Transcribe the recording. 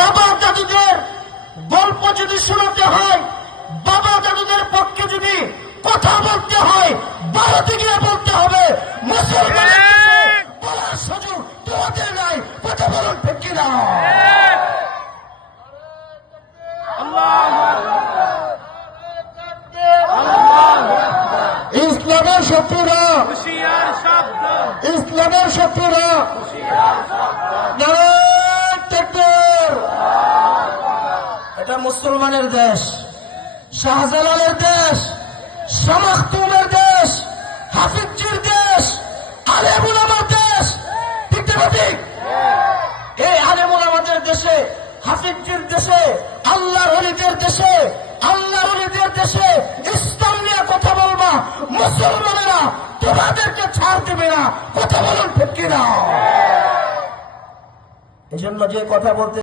বাবা দাদুদের গল্প যদি শোনাতে হয়, বাবা দাদুদের পক্ষে যদি কথা বলতে হয়, ভারতে গিয়ে বলতে হবে। মুসলমানের দেশে বলার সুযোগ তোমাদের নাই। কথা বলুন ঠিক কিনা? ইসলামের শত্রুরা, ইসলামের শত্রুরা এটা মুসলমানের দেশ, শাহজালালের দেশ, শাহ মাখতুমের দেশ, হাফিজজির দেশ, আলেম উলামার দেশ। ঠিক না ঠিক? এই আলেম উলামাদের দেশে, হাফিজজির দেশে, আল্লাহর ওলিদের দেশে, আল্লাহর ওলিদের দেশে ইসলাম নিয়ে কথা বলবা, মুসলমানেরা তোমাদেরকে ছাড় দেবে না। কথা বলুন ঠিক কিনা? এই জন্য যে কথা বলতে